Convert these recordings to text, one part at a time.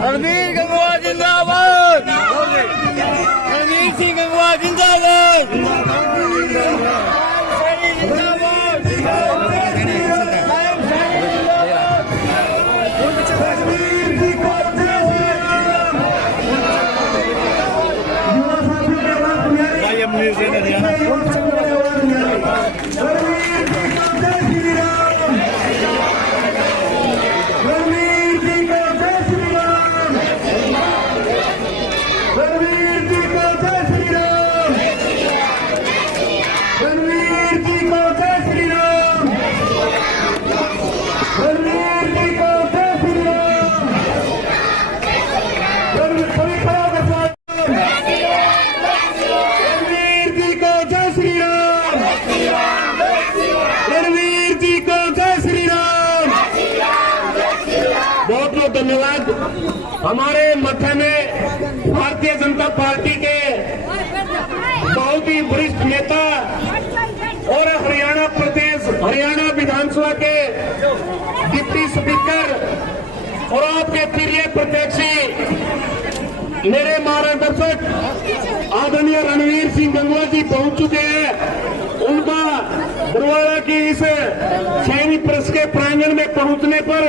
रणवीर गंगवा जिंदाबाद, रणवीर सिंह गंगवा जिंदाबाद, धन्यवाद। हमारे मध्य में भारतीय जनता पार्टी के बहुत ही वरिष्ठ नेता और हरियाणा विधानसभा के डिप्टी स्पीकर और आपके प्रिय प्रत्याशी मेरे मार्गदर्शक आदरणीय रणवीर सिंह गंगवा जी पहुंच चुके हैं। उनका बरवाड़ा की इस सैनिक प्रेस के प्रांगण में पहुंचने पर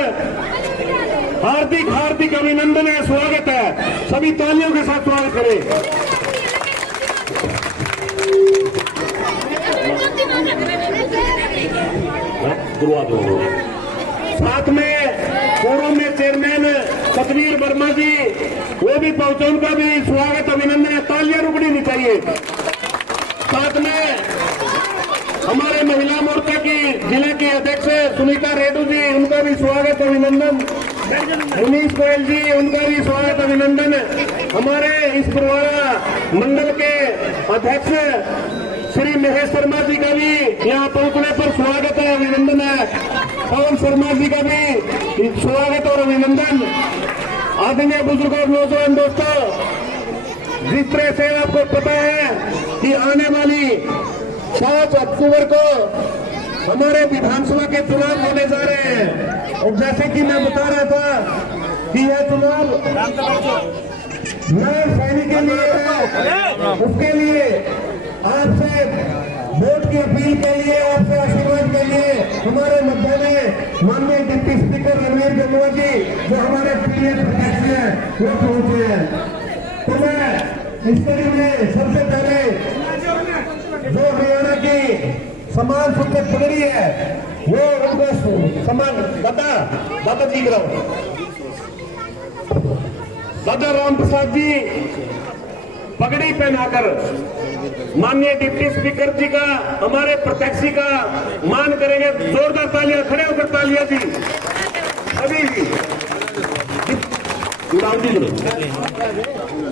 हार्दिक हार्दिक अभिनंदन है, स्वागत है। सभी तालियों के साथ स्वागत करें। साथ में फोरम में चेयरमैन सतवीर वर्मा जी वो भी पहुंचे, उनका भी स्वागत अभिनंदन है। तालियां रुकनी नहीं चाहिए। साथ में हमारे महिला मोर्चा की जिले की अध्यक्ष सुनीता रेड्डी जी, उनका भी स्वागत अभिनंदन। मनीष गोयल जी, उनका भी स्वागत अभिनंदन। हमारे इस बरवाड़ा मंडल के अध्यक्ष श्री महेश शर्मा जी का भी यहाँ पहुंचने पर स्वागत है, अभिनंदन है। पवन शर्मा जी का भी स्वागत और अभिनंदन। आदरणीय बुजुर्ग और नौजवान दोस्तों, जिस तरह से आपको पता है कि आने वाली 5 अक्टूबर को हमारे विधानसभा के चुनाव होने जा रहे हैं और जैसे कि मैं बता रहा था कि यह चुनाव नए सैनिक के लिए है। उसके लिए आपसे वोट की अपील के लिए, आपसे आशीर्वाद के लिए हमारे मध्य में माननीय डिप्टी स्पीकर रणवीर गंगवा जी जो हमारे प्रिय प्रत्याशी हैं वो पहुंचे हैं। तो मैं इस कड़ी में सबसे पहले जो हरियाणा की समान सुरक्षित पगड़ी है वो उनको समान दादा जी करो। दादा राम प्रसाद जी पगड़ी पहनाकर माननीय डिप्टी स्पीकर जी का, हमारे प्रत्याशी का मान करेंगे। जोरदार तालियां, खड़े होकर तालियां जी सभी जी।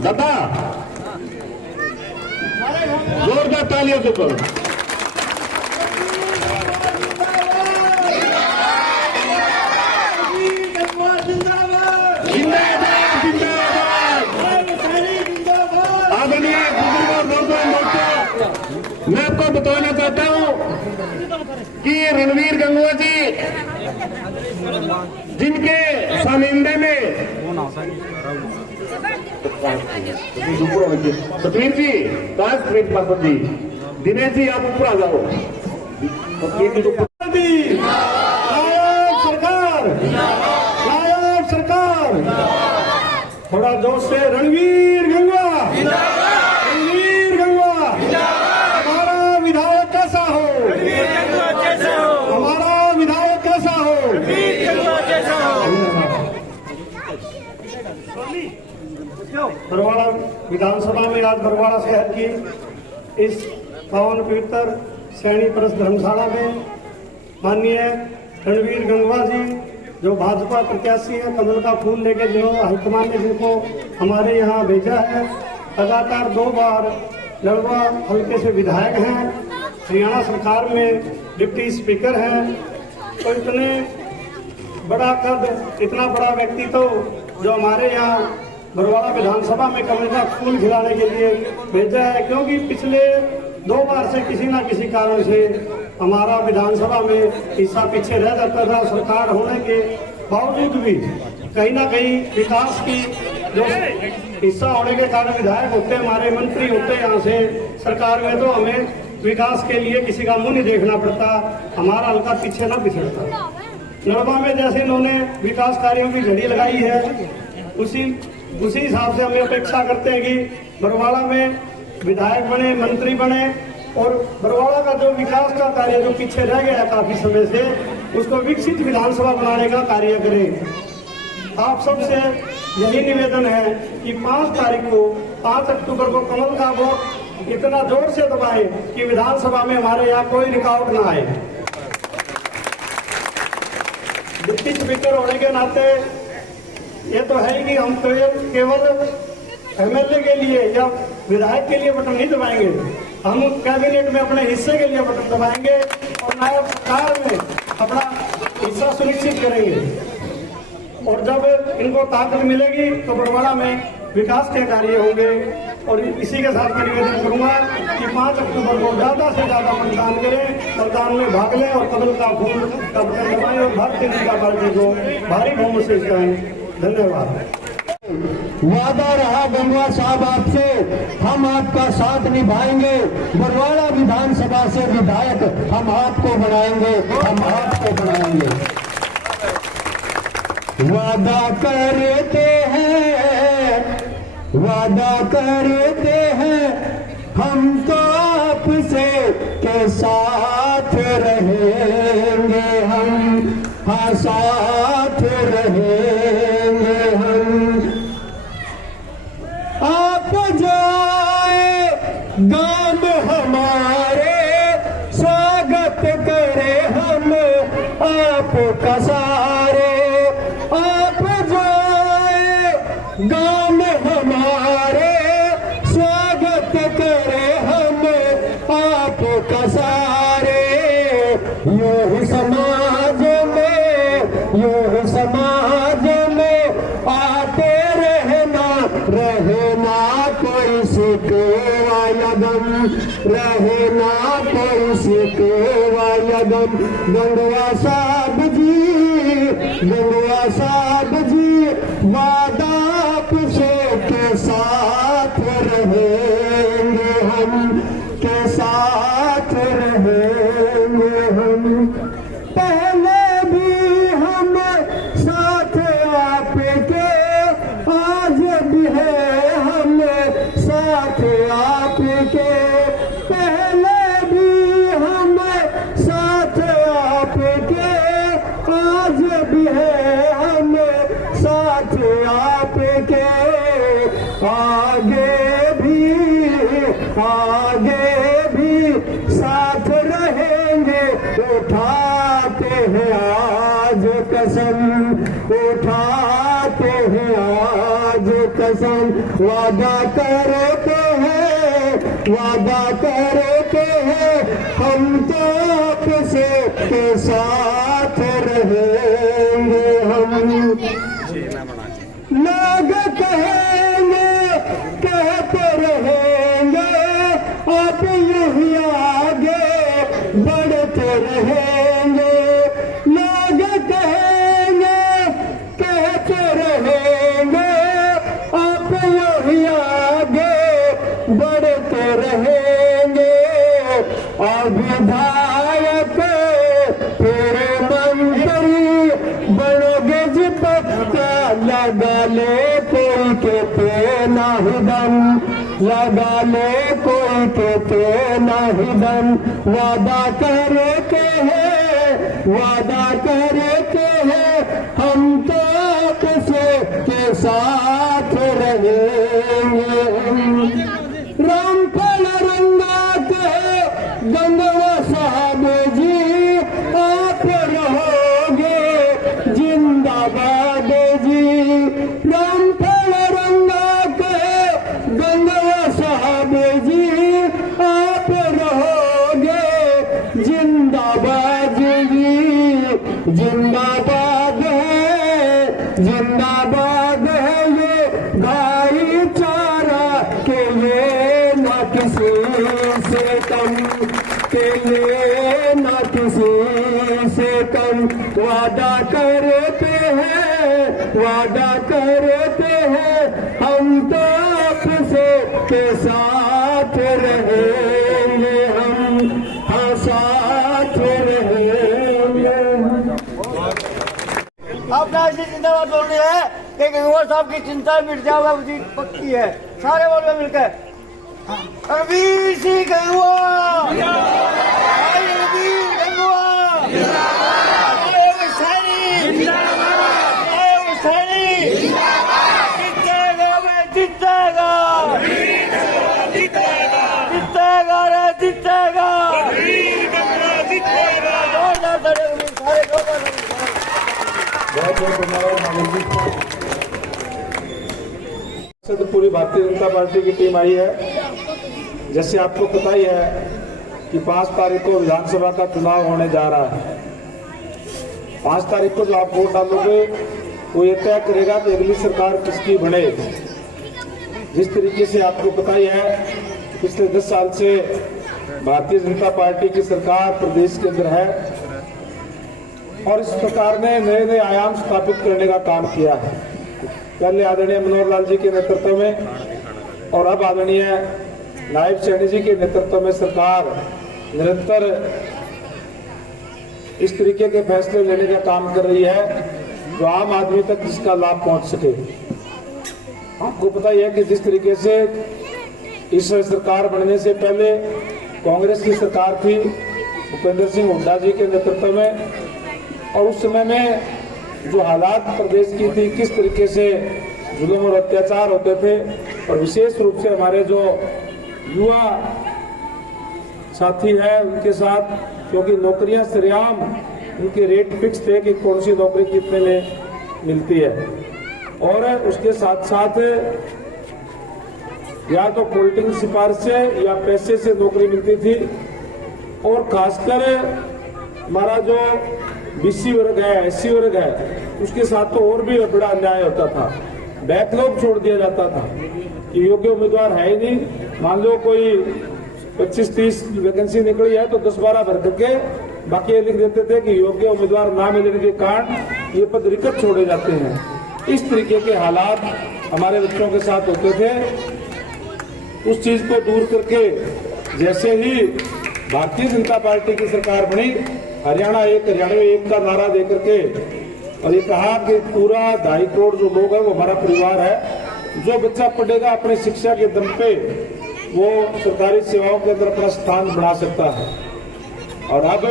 दादा जोरदार तालियों से करो। मैं आपको बताना चाहता हूं कि रणवीर गंगवा जी जिनके सानिध्य में सतवीर जी, पासवान जी, दिनेश जी आप ऊपर आ जाओ। सरकार थोड़ा जोर से रणवीर गंगवा, रणवीर गंगवा, हमारा विधायक कैसा हो, बरवाड़ा विधानसभा में आज बरवाड़ा शहर की इस पावन पवित्र सैनी परस धर्मशाला में माननीय रणवीर गंगवा जी जो भाजपा प्रत्याशी है, कमल का फूल लेके जिन्होंने हाईकमान ने जिनको हमारे यहाँ भेजा है, लगातार 2 बार लड़वा हल्के से विधायक हैं, हरियाणा सरकार में डिप्टी स्पीकर हैं, तो इतने बड़ा कद, इतना बड़ा व्यक्तित्व जो हमारे यहाँ बरवाड़ा विधानसभा में कमल का फूल खिलाने के लिए भेजा है। क्योंकि पिछले 2 बार से किसी न किसी कारण से हमारा विधानसभा में हिस्सा पीछे रह जाता था। सरकार होने के बावजूद भी कहीं ना कहीं विकास की जो हिस्सा होने के कारण विधायक होते, हमारे मंत्री होते यहाँ से सरकार में, तो हमें विकास के लिए किसी का मुंह नहीं देखना पड़ता, हमारा हल्का पीछे ना पिछड़ता। लड़वा में जैसे इन्होंने विकास कार्यों की झड़ी लगाई है, उसी हिसाब से हमें अपेक्षा करते हैं कि बरवाड़ा में विधायक बने, मंत्री बने और बरवाड़ा का जो विकास का कार्य जो पीछे रह गया है काफी समय से, उसको विकसित विधानसभा बनाने का कार्य करें। आप सबसे यही निवेदन है कि 5 अक्टूबर को कमल का वोट इतना जोर से दबाएं कि विधानसभा में हमारे यहाँ कोई रुकावट ना आए। डिप्टी स्पीकर होने के नाते ये तो है ही कि हम केवल एमएलए के लिए या विधायक के लिए बटन नहीं दबाएंगे, हम कैबिनेट में अपने हिस्से के लिए बटन दबाएंगे और नायब सरकार में अपना हिस्सा सुनिश्चित करेंगे। और जब इनको ताकत मिलेगी तो बरवाड़ा में विकास के कार्य होंगे। और इसी के साथ मैं निवेदन करूंगा कि 5 अक्टूबर को ज्यादा से ज्यादा मतदान करें, मतदान में भाग लें और कमल का फूल का बटन दबाएं और भारतीय जनता पार्टी को भारी बहुमत से जिताएं। धन्यवाद। वादा रहा गंगवा साहब आपसे, हम आपका साथ निभाएंगे। बरवाड़ा विधानसभा से विधायक हम आपको बनाएंगे, हम आपको बनाएंगे। वादा करते हैं, वादा करते हैं, हम तो आपसे के साथ रहेंगे, हम हाँ साथ रहेंगे हम। आप जाए गांव हमारे, स्वागत करे हम आपका सारे। आप जाए गांव हमारे, स्वागत करे हम आपका सारे। यूं समाज में आते रहना कोई शिकवा यदम, रहना कोई शिकवा यदम। गंगवा साहब जी वादा आपसे के साथ रहेंगे हम, के साथ रहेंगे हम। पहले भी हम साथ आपके, आज भी है हम साथ आपके। पहले भी हम साथ आपके, आज भी है हम साथ आपके। आगे भी साथ रहेंगे। उठाते हैं आज कसम, उठाते हैं आज कसम। वादा करते हैं, वादा करते हैं, हम तो आपसे के साथ रहेंगे हम। लोग कहेंगे, कहते रहेंगे, आप यही आगे बढ़ते रहेंगे। लोग कहेंगे, कहते रहेंगे, आप यही आगे बढ़ते रहेंगे। और विधायक फिर मंत्री बनोगे जी पक्का, लगा ले कोई कहते नाही दम, लगा ले कोई कहते नाही दम। वादा करते हैं, वादा करते हैं, हम तो आपसे के साथ रहेंगे जिंदाबाद जी जिंदाबाद है ये भाईचारा के ये न किसी से कम के ये न किसी से कम वादा करते हैं हम तो आपसे के साथ रहेंगे हम हाँ साथ रहेंगे। आपने ऐसी जिंदाबाद बोलनी है कि गंगवार साहब की चिंता मिट जाएगा, मुझे पक्की है। सारे बोल में मिलकर रणवीर सिंह गंगवार, रणवीर गंगवार, जीतेगा तो पूरी भारतीय जनता पार्टी की टीम आई है। जैसे आपको पता ही है कि 5 तारीख को विधानसभा का चुनाव होने जा रहा है। 5 तारीख को जो आप वोट डालोगे वो ये तय करेगा कि अगली सरकार किसकी बने। जिस तरीके से आपको पता ही है पिछले 10 साल से भारतीय जनता पार्टी की सरकार प्रदेश के अंदर है और इस सरकार ने नए नए आयाम स्थापित करने का काम किया है। पहले आदरणीय मनोहर लाल जी के नेतृत्व में और अब आदरणीय नायब सैनी जी के नेतृत्व में सरकार निरंतर इस तरीके के फैसले लेने का काम कर रही है जो आम आदमी तक इसका लाभ पहुंच सके। आपको पता ही है कि जिस तरीके से इस सरकार बनने से पहले कांग्रेस की सरकार थी भूपेंद्र सिंह हुड्डा जी के नेतृत्व में, और उस समय में जो हालात प्रदेश की थी, किस तरीके से जुल्म और अत्याचार होते थे, और विशेष रूप से हमारे जो युवा साथी हैं उनके साथ, क्योंकि नौकरियां सरेआम उनके रेट फिक्स थे कि कौन सी नौकरी कितने में मिलती है, और उसके साथ साथ या तो पॉलिटिकल सिफारिश से या पैसे से नौकरी मिलती थी। और खासकर हमारा जो बीसी वर्ग है, एससी वर्ग है, उसके साथ तो और भी बड़ा अन्याय होता था। बैकलॉग छोड़ दिया जाता था कि योग्य उम्मीदवार है ही नहीं। मान लो कोई 25-30 वैकेंसी निकली है तो 10-12 भर करके बाकी ये लिख देते थे कि योग्य उम्मीदवार ना मिलने के कारण ये पद रिक्त छोड़े जाते हैं। इस तरीके के हालात हमारे बच्चों के साथ होते थे। उस चीज को दूर करके जैसे ही भारतीय जनता पार्टी की सरकार बनी, हरियाणा एक का नारा दे करके और ये कहा कि पूरा 2.5 करोड़ जो लोग हैं वो हमारा परिवार है। जो बच्चा पढ़ेगा अपने शिक्षा के दम पे वो सरकारी सेवाओं के अंदर अपना स्थान बना सकता है। और अब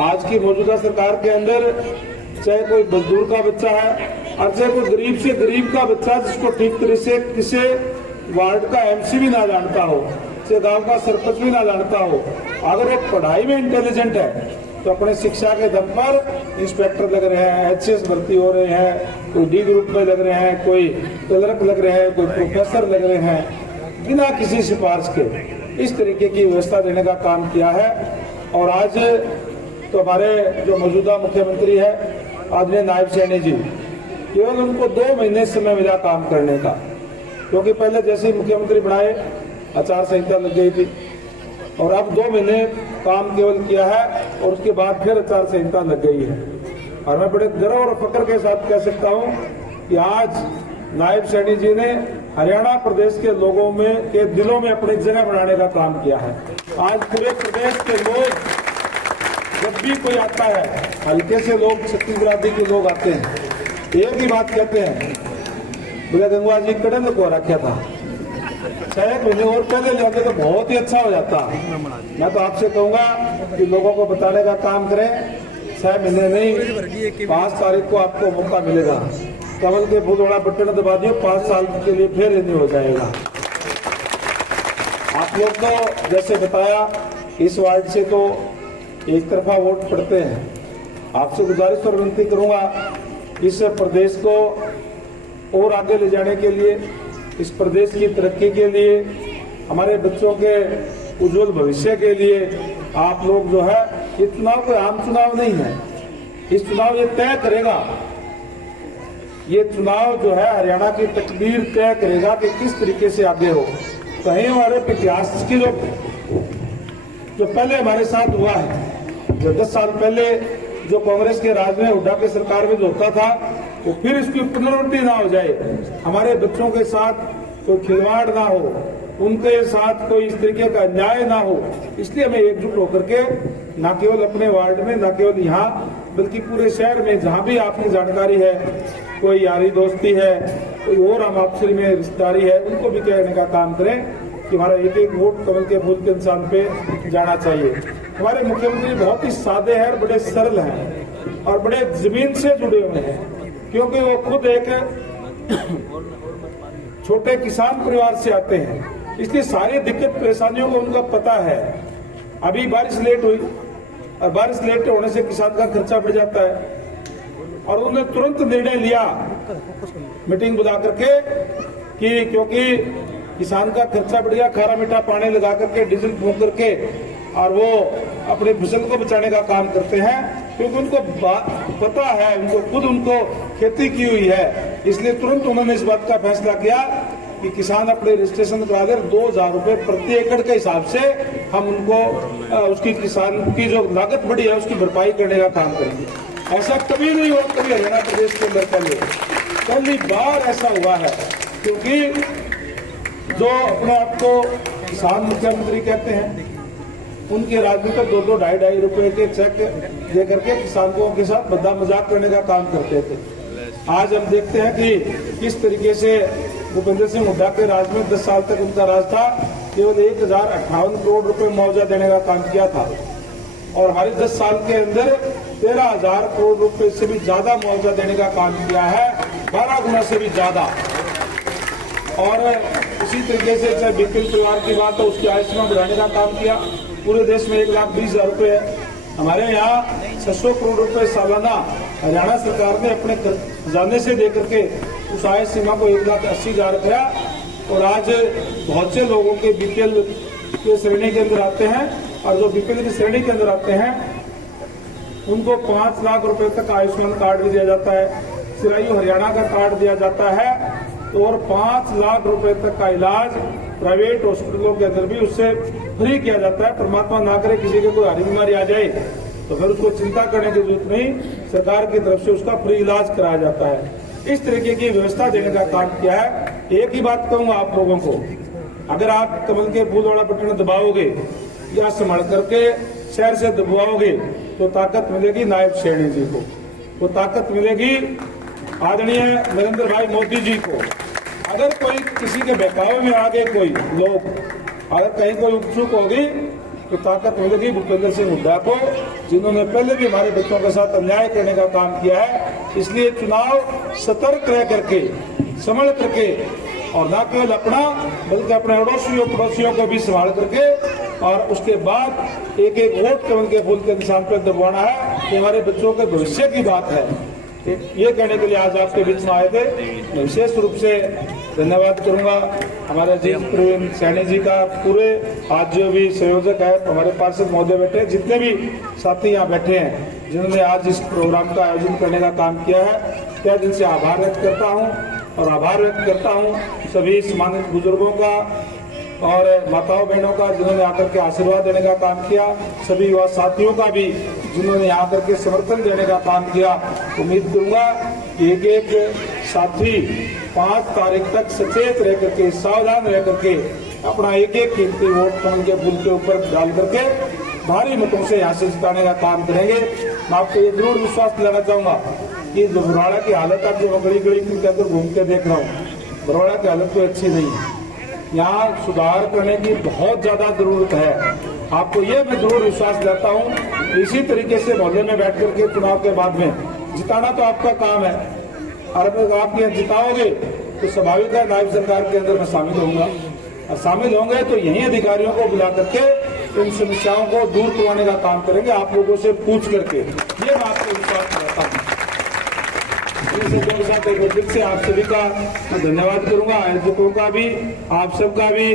आज की मौजूदा सरकार के अंदर चाहे कोई मजदूर का बच्चा है और चाहे कोई गरीब से गरीब का बच्चा जिसको ठीक तरह से किसी वार्ड का एमसी भी ना जानता हो, चाहे गांव का सरपंच भी ना जानता हो, अगर वो पढ़ाई में इंटेलिजेंट है तो अपने शिक्षा के दम पर इंस्पेक्टर लग रहे हैं, एचएस भर्ती हो रहे हैं, कोई डी ग्रुप में लग रहे हैं, कोई क्लर्क लग रहे हैं, कोई प्रोफेसर लग रहे हैं, बिना किसी सिफारिश के इस तरीके की व्यवस्था देने का काम किया है। और आज तो हमारे जो मौजूदा मुख्यमंत्री है आदरणीय नायब सैनी जी, केवल उनको 2 महीने समय मिला काम करने का, क्योंकि पहले जैसे ही मुख्यमंत्री बनाए आचार संहिता लग गई थी और अब 2 महीने काम केवल किया है और उसके बाद फिर आचार संहिता लग गई है। और मैं बड़े गर्व और फक्र के साथ कह सकता हूं कि आज नायब सैनी जी ने हरियाणा प्रदेश के लोगों में के दिलों में अपनी जगह बनाने का काम किया है। आज पूरे प्रदेश के लोग जब भी कोई आता है, हल्के से लोग छत्तीसगढ़ के लोग आते हैं, एक ही बात कहते हैं, बोले गंगवार जी कड़े को रखा था, 6 महीने और पहले ले आते तो बहुत ही अच्छा हो जाता। मैं तो आपसे कहूंगा कि लोगों को बताने का काम करें। 6 महीने नहीं, 5 तारीख को आपको मौका मिलेगा। कमल के फूल वाला बटन दबा दियो, 5 साल के लिए फिर रिन्यू हो जाएगा। आप लोग तो जैसे बताया इस वार्ड से तो एक तरफा वोट पड़ते हैं। आपसे गुजारिश और विनती करूंगा इस प्रदेश को और आगे ले जाने के लिए, इस प्रदेश की तरक्की के लिए, हमारे बच्चों के उज्जवल भविष्य के लिए आप लोग जो है, ये चुनाव कोई आम चुनाव नहीं है। इस चुनाव ये तय करेगा, ये चुनाव जो है हरियाणा की तकदीर तय करेगा कि किस तरीके से आगे हो। कहीं हमारे इतिहास की जो पहले हमारे साथ हुआ है, जो 10 साल पहले जो कांग्रेस के राज में हुड्डा की सरकार में जो होता था, तो फिर इसकी पुनरावृत्ति ना हो जाए, हमारे बच्चों के साथ कोई खिलवाड़ ना हो, उनके साथ कोई इस तरीके का अन्याय ना हो, इसलिए हमें एकजुट होकर के न केवल अपने वार्ड में, न केवल यहाँ, बल्कि पूरे शहर में जहाँ भी आपकी जानकारी है, कोई यारी दोस्ती है, कोई और हम आपसी में रिश्तेदारी है, उनको भी कहने का काम करें कि हमारा एक एक वोट कमल के फूल के इंसान पे जाना चाहिए। हमारे मुख्यमंत्री बहुत ही सादे हैं, बड़े सरल हैं और बड़े जमीन से जुड़े हुए हैं, क्योंकि वो खुद एक छोटे किसान परिवार से आते हैं, इसलिए सारी दिक्कत परेशानियों को उनका पता है। अभी बारिश लेट हुई और बारिश लेट होने से किसान का खर्चा बढ़ जाता है, और उन्होंने तुरंत निर्णय लिया मीटिंग बुला करके कि क्योंकि किसान का खर्चा बढ़ गया, खारा मीठा पानी लगा करके, डीजल फूंक करके, और वो अपनी फसल को बचाने का काम करते हैं, क्योंकि उनको पता है, उनको खुद उनको खेती की हुई है, इसलिए तुरंत उन्होंने इस बात का फैसला किया कि किसान अपने रजिस्ट्रेशन करा कर 2000 रुपए प्रति एकड़ के हिसाब से हम उनको उसकी किसान की जो लागत बढ़ी है उसकी भरपाई करने का काम करेंगे। ऐसा कभी नहीं हुआ, कभी हरियाणा प्रदेश के अंदर पहली बार ऐसा हुआ है, क्योंकि जो अपने आप को किसान मुख्यमंत्री कहते हैं, उनके राज में तो 2-2, 2.5 रुपए के चेक दे करके किसानों के साथ बद्दा मजाक करने का काम करते थे। आज हम देखते हैं कि किस तरीके से भूपेंद्र सिंह हुड्डा के राज में 10 साल तक उनका राज था, केवल 1058 करोड़ रुपए मुआवजा देने का काम किया था, और हमारे 10 साल के अंदर 13,000 करोड़ रुपए से भी ज्यादा मुआवजा देने का काम किया है, 12 गुना से भी ज्यादा। और इसी तरीके से चाहे बीपीएल परिवार की बात हो, उसकी आय सीमा बढ़ाने का काम किया। पूरे देश में 1,20,000 रुपए है, हमारे यहाँ 600 करोड़ रुपए सालाना हरियाणा सरकार ने अपने खजाने से दे करके उस आय सीमा को 1,80,000 रुपया, और आज बहुत से लोगों के बीपीएल के श्रेणी के अंदर आते हैं, और जो बीपीएल की श्रेणी के अंदर आते हैं उनको 5 लाख रुपए तक आयुष्मान कार्ड भी दिया जाता है, चिरायु हरियाणा का कार्ड दिया जाता है, और 5 लाख रुपए तक का इलाज प्राइवेट हॉस्पिटलों के अंदर भी उससे फ्री किया जाता है। परमात्मा ना करे किसी के कोई हारी बीमारी आ जाए तो फिर उसको चिंता करने की जरूरत नहीं, सरकार की तरफ से उसका फ्री इलाज कराया जाता है। इस तरीके की व्यवस्था देने का काम किया है। एक ही बात कहूंगा आप लोगों को, अगर आप कमल के फूल वाला बटन दबाओगे या संभाल करके शहर से दबाओगे तो ताकत मिलेगी नायब सैनी जी को, वो ताकत मिलेगी आदरणीय नरेंद्र भाई मोदी जी को। अगर कोई किसी के बहकावे में आगे कोई लोग, अगर कहीं कोई उत्सुक होगी तो ताकत मिलेगी भूपेंद्र सिंह हुड्डा को, जिन्होंने पहले भी हमारे बच्चों के साथ अन्याय करने का काम किया है। इसलिए चुनाव सतर्क रह करके, संभल करके, और न केवल अपना बल्कि अपने अड़ोसियों पड़ोसियों को भी संभाल करके, और उसके बाद एक एक वोट कमल के फूल के निशान पर दबवाना है। ये हमारे बच्चों के भविष्य की बात है। ये कहने के लिए आज आपके बीच में आए थे। मैं विशेष रूप से धन्यवाद करूंगा हमारे अजीत प्रवीण सैनी जी का, पूरे आज जो भी संयोजक है, हमारे पार्षद महोदय बैठे, जितने भी साथी यहाँ बैठे हैं, जिन्होंने आज इस प्रोग्राम का आयोजन करने का काम किया है, क्या दिन से आभार व्यक्त करता हूँ। और आभार व्यक्त करता हूँ सभी सम्मानित बुजुर्गों का और माताओं बहनों का, जिन्होंने आकर के आशीर्वाद देने का काम किया, सभी युवा साथियों का भी, जिन्होंने आकर के समर्थन देने का काम किया। उम्मीद करूंगा एक एक साथी 5 तारीख तक सचेत रह करके, सावधान रह करके, अपना एक एक कीमती वोट कमल के फूल के ऊपर डाल करके भारी मतों से यहाँ से जिताने का काम करेंगे। मैं आपको ये जरूर विश्वास दिलाना चाहूंगा कि बरवाड़ा की हालत आप जो गली गली के अंदर घूम के देख रहा हूँ, बरवाड़ा की हालत तो अच्छी नहीं है, यहाँ सुधार करने की बहुत ज्यादा जरूरत है। आपको ये मैं जरूर विश्वास दिलाता हूँ। इसी तरीके से मोहल्ले में बैठ करके चुनाव के बाद में जिताना तो आपका काम है, और अगर आप ये जिताओगे तो स्वाभाविक है नायब सरकार के अंदर मैं शामिल होऊंगा, और शामिल होंगे तो यही अधिकारियों को बुला करके इन समस्याओं को दूर करवाने का काम करेंगे, आप लोगों से पूछ करके। ये मैं आपको विश्वास दिलाता हूँ। एक बार फिर से आप सभी का धन्यवाद करूंगा, आयोजकों का भी, आप सबका भी,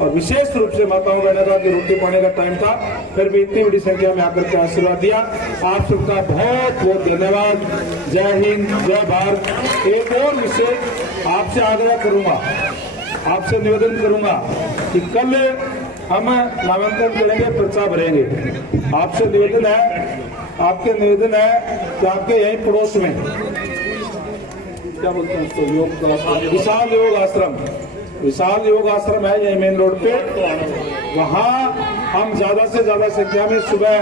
और विशेष रूप से माताओं बहनों की रोटी पाने का टाइम था, फिर भी इतनी बड़ी संख्या में आकर के आशीर्वाद दिया। आप सबका बहुत बहुत धन्यवाद। जय हिंद, जय भारत। एक और विषय आपसे आग्रह करूंगा, आपसे निवेदन करूंगा कि कल हम नामांकन करेंगे, पर्चा भरेंगे। आपसे निवेदन है, आपके निवेदन है कि आपके यही पड़ोस में क्या बोलते हैं उसको, योग विशाल योग आश्रम है यही मेन रोड पे। वहाँ हम ज्यादा से ज्यादा संख्या में सुबह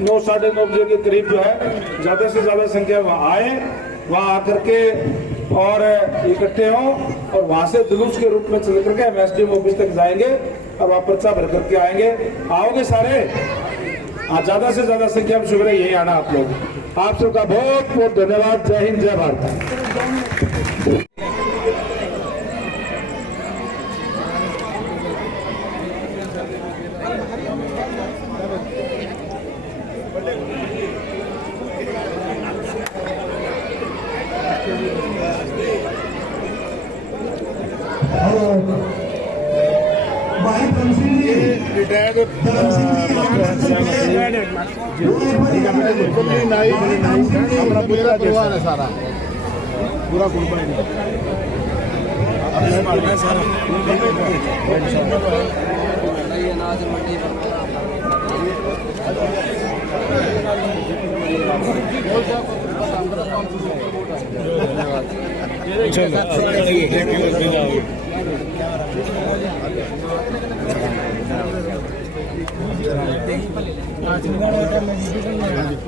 9 साढ़े 9 बजे के करीब जो है ज्यादा से ज्यादा संख्या वहाँ आए, वहाँ आकर के और इकट्ठे हों और वहां से जुलूस के रूप में चल करके हम एसडीएम ऑफिस तक जाएंगे और वहाँ पर्चा भर करके आएंगे। आओगे सारे? ज्यादा से ज्यादा संख्या में सुबह यही आना आप लोग। आप सबका बहुत बहुत धन्यवाद। जय हिंद, जय भारत। भाई धर्म सिंह जी, पूरा परिवार है सारा, पूरा ग्रुप है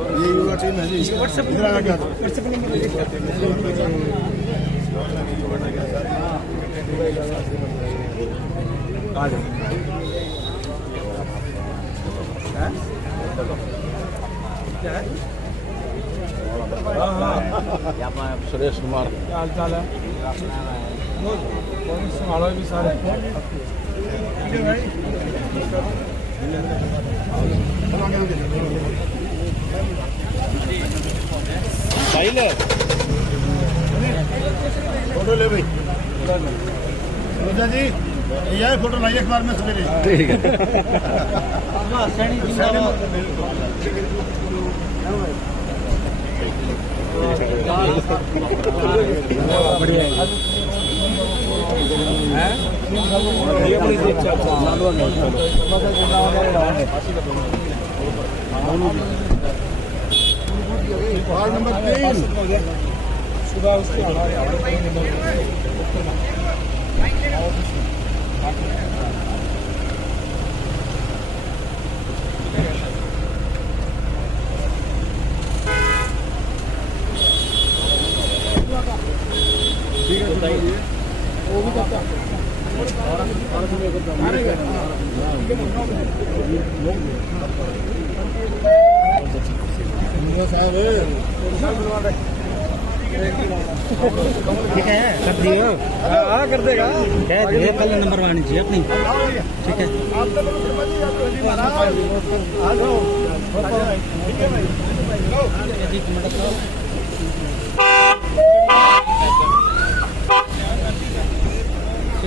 ये युवा टीम है जी। व्हाट्सएप आ गया, सुरेश कुमार क्या हाल चाल है? संभालो भी सारे फोटो ले भाई जी, यह फोटो लाइए अखबार में सवेरे। ठीक वार्ड नंबर 3 सुबह उसके ठीक है बताइए, वो भी करता ठीक है, कर दियो। हाँ कर देगा, कल नंबर आनी चाहिए अपनी। ठीक है, ठीक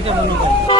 है।